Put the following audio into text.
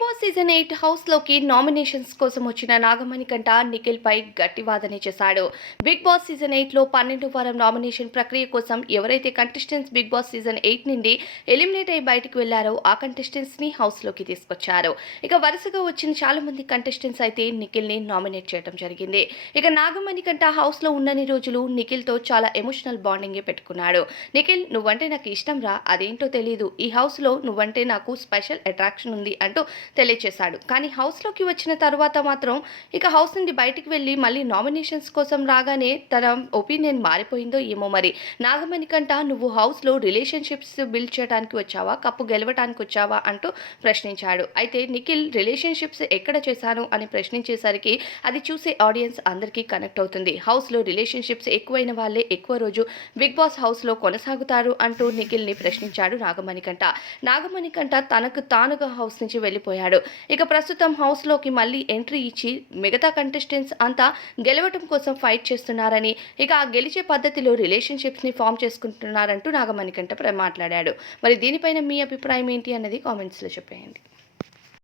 Boss season 8 హౌస్లోకి nominations కోసం వచ్చిన నాగమణికంట నిఖిల్పై గట్టి వాదన చేశాడు. బిగ్ బాస్ సీజన్ 8లో 12వ వారం నామినేషన్ ప్రక్రియ కోసం ఎవరైతే కంటెస్టెంట్స్ బిగ్ బాస్ సీజన్ 8 నుండి ఎలిమినేట్ అయి బయటకు వెళ్లారో ఆ కంటెస్టెంట్స్ ని హౌస్లోకి తీసుకొచ్చారు. ఇక వరుసగా వచ్చిన చాలా మంది కంటెస్టెంట్స్ అయితే నిఖిల్ని నామినేట్ చేయడం జరిగింది. ఇక నాగమణికంట హౌస్లో ఉన్నన్ని రోజులు నిఖిల్తో చాలా ఎమోషనల్ బాండింగ్ పెట్టుకున్నాడు. నిఖిల్, నువ్వంటే నాకు ఇష్టం రా, అదేంటో తెలీదు, ఈ హౌస్లో నువ్వంటే నాకు స్పెషల్ అట్రాక్షన్ ఉంది అంటూ తెలియచేశాడు. కానీ హౌస్లోకి వచ్చిన తర్వాత మాత్రం ఇక హౌస్ నుండి బయటికి వెళ్ళి మళ్ళీ నామినేషన్స్ కోసం రాగానే తన ఒపీనియన్ మారిపోయిందో ఏమో మరి. నాగమణికంట, నువ్వు హౌస్లో రిలేషన్షిప్స్ బిల్డ్ చేయడానికి వచ్చావా, కప్పు గెలవడానికి వచ్చావా అంటూ ప్రశ్నించాడు. అయితే నిఖిల్ రిలేషన్షిప్స్ ఎక్కడ చేశాను అని ప్రశ్నించేసరికి అది చూసే ఆడియన్స్ అందరికీ కనెక్ట్ అవుతుంది. హౌస్లో రిలేషన్షిప్స్ ఎక్కువైన వాళ్ళే ఎక్కువ రోజు బిగ్ బాస్ హౌస్లో కొనసాగుతారు అంటూ నిఖిల్ని ప్రశ్నించాడు నాగమణికంట. నాగమణికంట తనకు తానుగా హౌస్ నుంచి వెళ్ళిపోయాడు. ఇక ప్రస్తుతం హౌస్లోకి మళ్ళీ ఎంట్రీ ఇచ్చి మిగతా కంటెస్టెంట్స్ అంతా గెలవటం కోసం ఫైట్ చేస్తున్నారని, ఇక ఆ గెలిచే పద్ధతిలో రిలేషన్షిప్స్ని ఫామ్ చేసుకుంటున్నారంటూ నాగమణికంట మాట్లాడాడు. మరి దీనిపైన మీ అభిప్రాయం ఏంటి అన్నది కామెంట్స్లో చెప్పేయండి.